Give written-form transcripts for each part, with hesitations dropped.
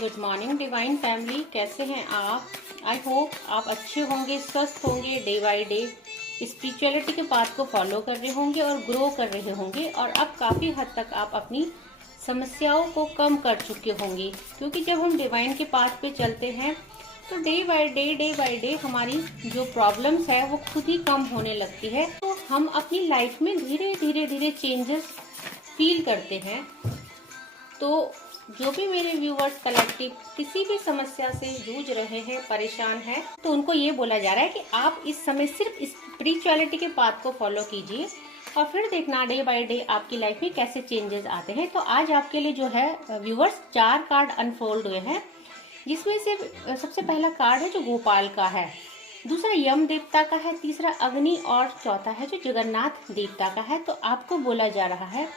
Good morning divine family, कैसे हैं आप? आई होप आप अच्छे होंगे, स्वस्थ होंगे, डे बाय डे स्पिरिचुअलिटी के पाथ को फॉलो कर रहे होंगे और ग्रो कर रहे होंगे। और अब काफ़ी हद तक आप अपनी समस्याओं को कम कर चुके होंगे, क्योंकि जब हम डिवाइन के पाथ पे चलते हैं तो डे बाय डे हमारी जो प्रॉब्लम्स है वो खुद ही कम होने लगती है। तो हम अपनी लाइफ में धीरे चेंजेस फील करते हैं। तो जो भी मेरे व्यूवर्स कलेक्टिव किसी भी समस्या से जूझ रहे हैं, परेशान हैं, तो उनको ये बोला जा रहा है कि आप इस समय सिर्फ स्पिरिचुअलिटी के पाथ को फॉलो कीजिए और फिर देखना डे बाय डे आपकी लाइफ में कैसे चेंजेस आते हैं। तो आज आपके लिए जो है व्यूवर्स 4 कार्ड अनफोल्ड हुए हैं, जिसमें से सबसे पहला कार्ड है जो गोपाल का है, दूसरा यम देवता का है, तीसरा अग्नि और चौथा है जो जगन्नाथ देवता का है। तो आपको बोला जा रहा है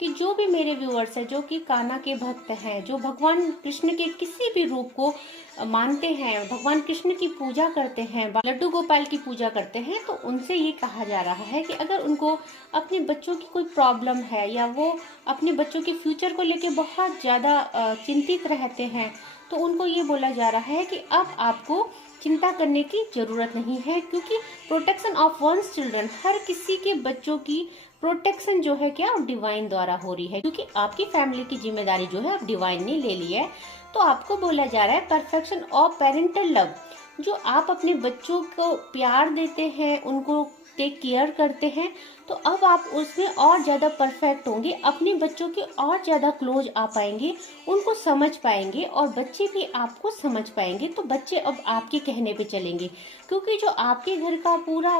कि जो भी मेरे व्यूअर्स हैं, जो कि कान्हा के भक्त हैं, जो भगवान कृष्ण के किसी भी रूप को मानते हैं, भगवान कृष्ण की पूजा करते हैं, लड्डू गोपाल की पूजा करते हैं, तो उनसे ये कहा जा रहा है कि अगर उनको अपने बच्चों की कोई प्रॉब्लम है या वो अपने बच्चों के फ्यूचर को लेके बहुत ज़्यादा चिंतित रहते हैं, तो उनको ये बोला जा रहा है कि अब आपको चिंता करने की जरूरत नहीं है, क्योंकि प्रोटेक्शन ऑफ वंस चिल्ड्रन, हर किसी के बच्चों की प्रोटेक्शन जो है क्या डिवाइन द्वारा हो रही है, क्योंकि आपकी फैमिली की जिम्मेदारी जो है आप डिवाइन ने ले ली है। तो आपको बोला जा रहा है परफेक्शन ऑफ पेरेंटल लव, जो आप अपने बच्चों को प्यार देते हैं, उनको टेक केयर करते हैं, तो अब आप उसमें और ज़्यादा परफेक्ट होंगे, अपने बच्चों के और ज़्यादा क्लोज आ पाएंगे, उनको समझ पाएंगे और बच्चे भी आपको समझ पाएंगे। तो बच्चे अब आपके कहने पे चलेंगे, क्योंकि जो आपके घर का पूरा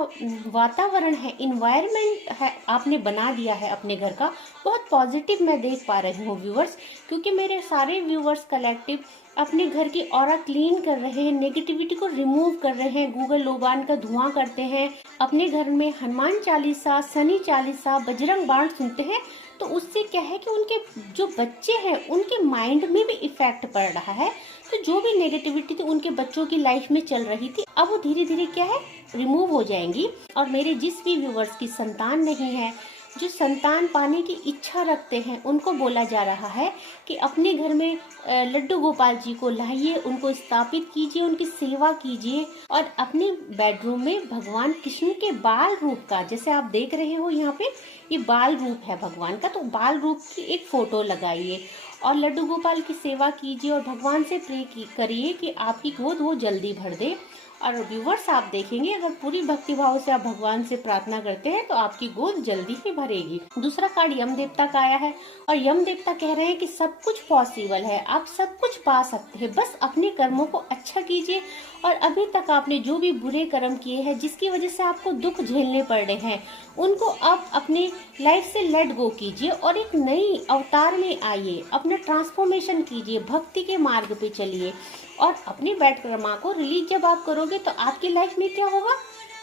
वातावरण है, इन्वायरमेंट है, आपने बना दिया है अपने घर का, बहुत पॉजिटिव मैं देख पा रही हूँ व्यूवर्स। क्योंकि मेरे सारे व्यूवर्स कलेक्टिव अपने घर की ऑरा क्लीन कर रहे हैं, नेगेटिविटी को रिमूव कर रहे हैं, गूगल लोबान का धुआं करते हैं, अपने घर में हनुमान चालीसा, शनि चालीसा, बजरंग बाण सुनते हैं। तो उससे क्या है कि उनके जो बच्चे हैं उनके माइंड में भी इफेक्ट पड़ रहा है। तो जो भी नेगेटिविटी थी उनके बच्चों की लाइफ में चल रही थी, अब वो धीरे धीरे क्या है रिमूव हो जाएंगी। और मेरे जिस भी व्यूवर्स की संतान नहीं है, जो संतान पाने की इच्छा रखते हैं, उनको बोला जा रहा है कि अपने घर में लड्डू गोपाल जी को लाइए, उनको स्थापित कीजिए, उनकी सेवा कीजिए और अपने बेडरूम में भगवान कृष्ण के बाल रूप का, जैसे आप देख रहे हो यहाँ पे ये बाल रूप है भगवान का, तो बाल रूप की एक फोटो लगाइए और लड्डू गोपाल की सेवा कीजिए और भगवान से प्रे करिए कि आपकी गोद वो जल्दी भर दे। और व्यूवर्स आप देखेंगे, अगर पूरी भक्ति भाव से आप भगवान से प्रार्थना करते हैं तो आपकी गोद जल्दी ही भरेगी। दूसरा कार्ड यम देवता का आया है और यम देवता कह रहे हैं कि सब कुछ पॉसिबल है, आप सब कुछ पा सकते हैं, बस अपने कर्मों को अच्छा कीजिए और अभी तक आपने जो भी बुरे कर्म किए हैं, जिसकी वजह से आपको दुख झेलने पड़ रहे हैं, उनको अब अपने लाइफ से लेट गो कीजिए और एक नई अवतार में आइए, अपना ट्रांसफॉर्मेशन कीजिए, भक्ति के मार्ग पे चलिए और अपने बैड कर्मा को रिलीज जब आप करोगे तो आपकी लाइफ में क्या होगा,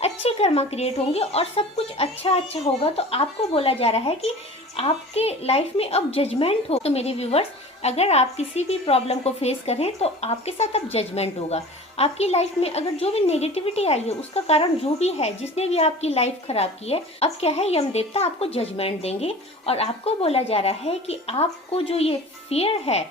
अच्छे कर्मा क्रिएट होंगे और सब कुछ अच्छा होगा। तो आपको बोला जा रहा है कि आपके लाइफ में अब जजमेंट हो। तो मेरे व्यूवर्स, अगर आप किसी भी प्रॉब्लम को फेस करें तो आपके साथ अब जजमेंट होगा। आपकी लाइफ में अगर जो भी नेगेटिविटी आई है, उसका कारण जो भी है, जिसने भी आपकी लाइफ खराब की है, अब क्या है यम देवता आपको जजमेंट देंगे और आपको बोला जा रहा है कि आपको जो ये फियर है,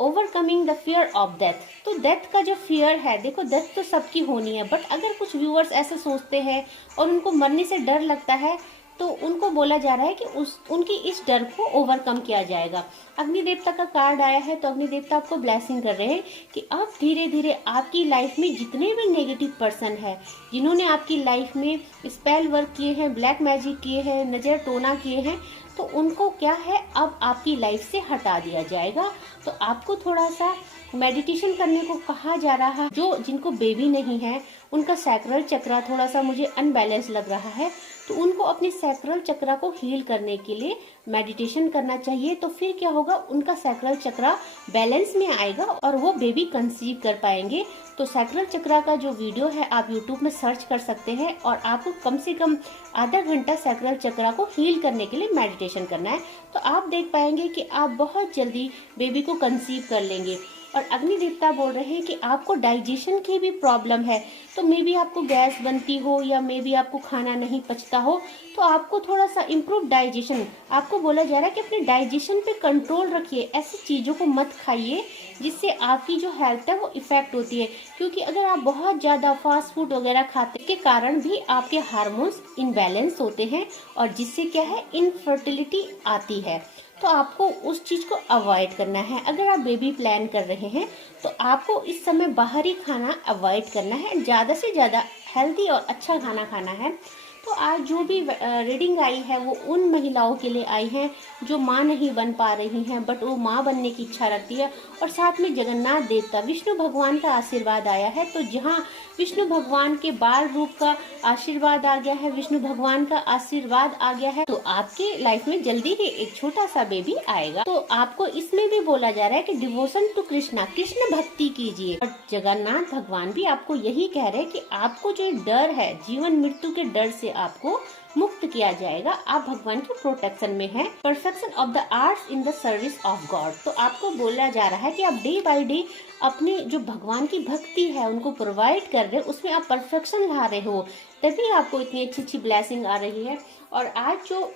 overcoming the fear of death, तो डेथ का जो फियर है, देखो डेथ तो सबकी होनी है, बट अगर कुछ व्यूअर्स ऐसे सोचते हैं और उनको मरने से डर लगता है, तो उनको बोला जा रहा है कि उनकी इस डर को ओवरकम किया जाएगा। अग्नि देवता का कार्ड आया है, तो अग्नि देवता आपको ब्लेसिंग कर रहे हैं कि अब धीरे धीरे आपकी लाइफ में जितने भी नेगेटिव पर्सन है, जिन्होंने आपकी लाइफ में स्पेल वर्क किए हैं, ब्लैक मैजिक किए हैं, नजर टोना किए हैं, तो उनको क्या है अब आपकी लाइफ से हटा दिया जाएगा। तो आपको थोड़ा सा मेडिटेशन करने को कहा जा रहा है। जो जिनको बेबी नहीं है, उनका सैक्रल चक्रा थोड़ा सा मुझे अनबैलेंस लग रहा है, तो उनको अपने सैक्रल चक्रा को हील करने के लिए मेडिटेशन करना चाहिए। तो फिर क्या होगा, उनका सैक्रल चक्रा बैलेंस में आएगा और वो बेबी कंसीव कर पाएंगे। तो सैक्रल चक्रा का जो वीडियो है आप यूट्यूब में सर्च कर सकते हैं और आपको कम से कम आधा घंटा सैक्रल चक्रा को हील करने के लिए मेडिटेशन करना है। तो आप देख पाएंगे कि आप बहुत जल्दी बेबी को कंसीव कर लेंगे। और अग्नि देवता बोल रहे हैं कि आपको डाइजेशन की भी प्रॉब्लम है, तो मे बी आपको गैस बनती हो या मे बी आपको खाना नहीं पचता हो, तो आपको थोड़ा सा इम्प्रूव डाइजेशन, आपको बोला जा रहा है कि अपने डाइजेशन पे कंट्रोल रखिए, ऐसी चीज़ों को मत खाइए जिससे आपकी जो हेल्थ है वो इफेक्ट होती है। क्योंकि अगर आप बहुत ज़्यादा फास्ट फूड वगैरह खाते के कारण भी आपके हार्मोन्स इनबैलेंस होते हैं और जिससे क्या है इनफर्टिलिटी आती है। तो आपको उस चीज़ को अवॉइड करना है। अगर आप बेबी प्लान कर रहे हैं तो आपको इस समय बाहरी खाना अवॉइड करना है, ज़्यादा से ज़्यादा हेल्दी और अच्छा खाना खाना है। तो आज जो भी रीडिंग आई है वो उन महिलाओं के लिए आई है जो माँ नहीं बन पा रही हैं बट वो माँ बनने की इच्छा रखती है। और साथ में जगन्नाथ देवता विष्णु भगवान का आशीर्वाद आया है। तो जहाँ विष्णु भगवान के बाल रूप का आशीर्वाद आ गया है, विष्णु भगवान का आशीर्वाद आ गया है, तो आपके लाइफ में जल्दी ही एक छोटा सा बेबी आएगा। तो आपको इसमें भी बोला जा रहा है कि डिवोशन टू कृष्णा, कृष्ण भक्ति कीजिए। और जगन्नाथ भगवान भी आपको यही कह रहे हैं कि आपको जो डर है, जीवन मृत्यु के डर से आपको मुक्त किया जाएगा। आप भगवान की प्रोटेक्शन में हैं। Perfection of the arts in the service of God. तो आपको बोला जा रहा है कि आप डे बाय डे अपने जो भगवान की भक्ति है उनको प्रोवाइड कर रहे हो, उसमें आप परफेक्शन ला रहे हो, तभी आपको इतनी अच्छी अच्छी ब्लेसिंग आ रही है। और आज जो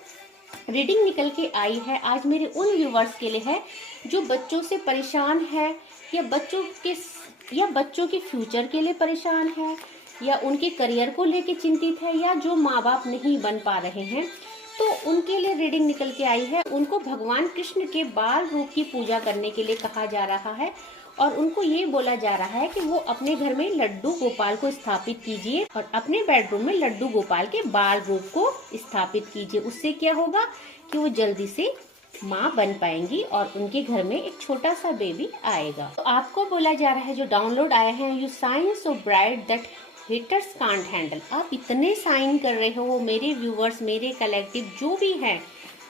रीडिंग निकल के आई है, आज मेरे उन व्यूवर्स के लिए है जो बच्चों से परेशान है या बच्चों के फ्यूचर के लिए परेशान है या उनके करियर को लेके चिंतित है या जो माँ बाप नहीं बन पा रहे हैं, तो उनके लिए रीडिंग निकल के आई है। उनको भगवान कृष्ण के बाल रूप की पूजा करने के लिए कहा जा रहा है और उनको ये बोला जा रहा है कि वो अपने घर में लड्डू गोपाल को स्थापित कीजिए और अपने बेडरूम में लड्डू गोपाल के बाल रूप को स्थापित कीजिए। उससे क्या होगा कि वो जल्दी से माँ बन पाएंगी और उनके घर में एक छोटा सा बेबी आएगा। तो आपको बोला जा रहा है जो डाउनलोड आया है, you shine so bright that haters can't handle. आप इतने साइन कर रहे हो मेरे व्यूवर्स, मेरे कलेक्टिव जो भी हैं,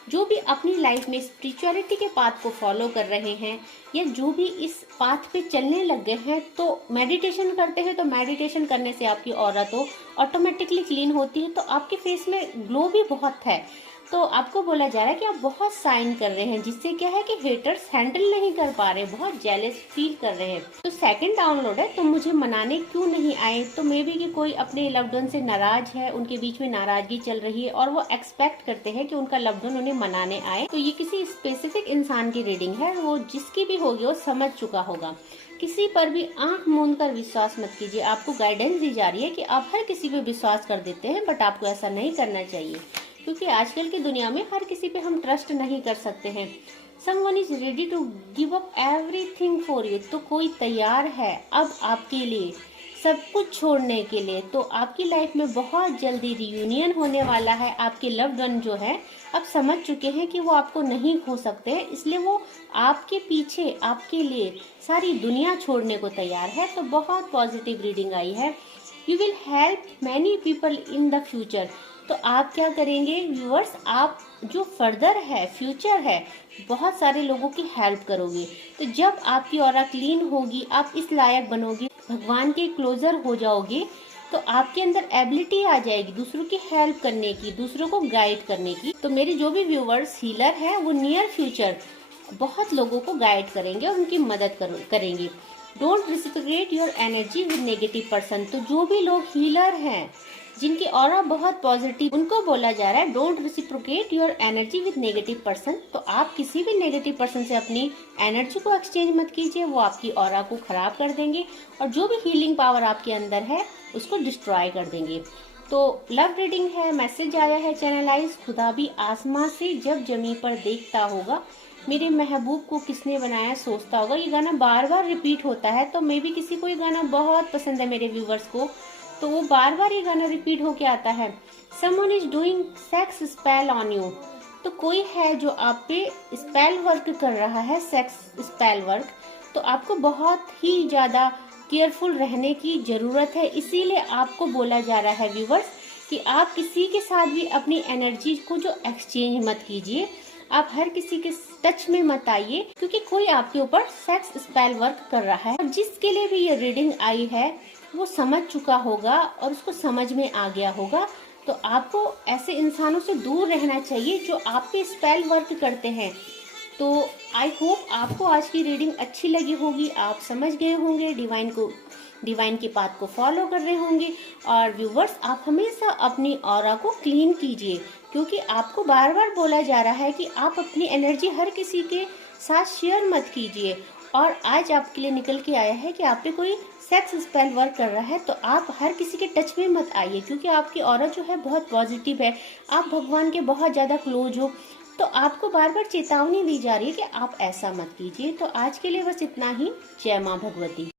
जो भी अपनी लाइफ में स्पिरिचुअलिटी के पाथ को फॉलो कर रहे हैं या जो भी इस पाथ पे चलने लग गए हैं, तो मेडिटेशन करते हैं। तो मेडिटेशन करने से आपकी ऑरा तो ऑटोमेटिकली क्लीन होती है, तो आपके फेस में ग्लो भी बहुत है। तो आपको बोला जा रहा है कि आप बहुत साइन कर रहे हैं, जिससे क्या है कि हेटर्स हैंडल नहीं कर पा रहे, बहुत जेलस फील कर रहे हैं। तो सेकंड डाउनलोड है, तो मुझे मनाने क्यों नहीं आए। तो मे बी कि कोई अपने लव्ड वन से नाराज है, उनके बीच में नाराजगी चल रही है और वो एक्सपेक्ट करते हैं कि उनका लव्ड वन उन्हें मनाने आए। तो ये किसी स्पेसिफिक इंसान की रीडिंग है, वो जिसकी भी होगी वो समझ चुका होगा। किसी पर भी आंख मूंद कर विश्वास मत कीजिए। आपको गाइडेंस दी जा रही है कि आप हर किसी पे विश्वास कर देते हैं, बट आपको ऐसा नहीं करना चाहिए क्योंकि आजकल की दुनिया में हर किसी पे हम ट्रस्ट नहीं कर सकते हैं। Someone is ready to give up everything for you। तो कोई तैयार है अब आपके लिए सब कुछ छोड़ने के लिए। तो आपकी लाइफ में बहुत जल्दी रियूनियन होने वाला है। आपके लव्ड वन जो है अब समझ चुके हैं कि वो आपको नहीं खो सकते हैं, इसलिए वो आपके पीछे आपके लिए सारी दुनिया छोड़ने को तैयार है। तो बहुत पॉजिटिव रीडिंग आई है। You will help many people in the future. तो आप क्या करेंगे व्यूअर्स, आप जो फर्दर है फ्यूचर है बहुत सारे लोगों की हेल्प करोगे। तो जब आपकी ऑरा क्लीन होगी, आप इस लायक बनोगे, भगवान के क्लोजर हो जाओगे, तो आपके अंदर एबिलिटी आ जाएगी दूसरों की हेल्प करने की, दूसरों को गाइड करने की। तो मेरे जो भी व्यूअर्स हीलर है वो नियर फ्यूचर बहुत लोगों को गाइड करेंगे और उनकी मदद करेंगे। Don't reciprocate your energy with negative person. तो जो भी लोग हीलर हैं जिनकी ऑरा बहुत पॉजिटिव, उनको बोला जा रहा है don't reciprocate your energy with negative person. तो आप किसी भी नेगेटिव पर्सन से अपनी एनर्जी को एक्सचेंज मत कीजिए, वो आपकी ऑरा को खराब कर देंगे और जो भी हीलिंग पावर आपके अंदर है उसको डिस्ट्रॉय कर देंगे। तो लव रीडिंग है, मैसेज आया है चैनलाइज। खुदा भी आसमां से जब जमी पर देखता होगा, मेरे महबूब को किसने बनाया सोचता होगा। ये गाना बार बार रिपीट होता है, तो मे भी किसी को ये गाना बहुत पसंद है मेरे व्यूवर्स को, तो वो बार बार ये गाना रिपीट होके आता है। Someone is doing sex spell on you। तो कोई है जो आप पे स्पेल वर्क कर रहा है, सेक्स स्पेल वर्क। तो आपको बहुत ही ज्यादा केयरफुल रहने की जरूरत है। इसीलिए आपको बोला जा रहा है व्यूवर्स कि आप किसी के साथ भी अपनी एनर्जी को जो एक्सचेंज मत कीजिए, आप हर किसी के टच में मत आइए, क्योंकि कोई आपके ऊपर सेक्स स्पेल वर्क कर रहा है। और जिसके लिए भी ये रीडिंग आई है वो समझ चुका होगा और उसको समझ में आ गया होगा। तो आपको ऐसे इंसानों से दूर रहना चाहिए जो आप पे स्पेल वर्क करते हैं। तो आई होप आपको आज की रीडिंग अच्छी लगी होगी, आप समझ गए होंगे, डिवाइन के पाथ को फॉलो कर रहे होंगे। और व्यूवर्स, आप हमेशा अपनी ऑरा को क्लीन कीजिए, क्योंकि आपको बार बार बोला जा रहा है कि आप अपनी एनर्जी हर किसी के साथ शेयर मत कीजिए और आज आपके लिए निकल के आया है कि आप पे कोई सेक्स स्पेल वर्क कर रहा है, तो आप हर किसी के टच में मत आइए, क्योंकि आपकी ऑरा जो है बहुत पॉजिटिव है, आप भगवान के बहुत ज़्यादा क्लोज हो। तो आपको बार बार चेतावनी दी जा रही है कि आप ऐसा मत कीजिए। तो आज के लिए बस इतना ही। जय माँ भगवती।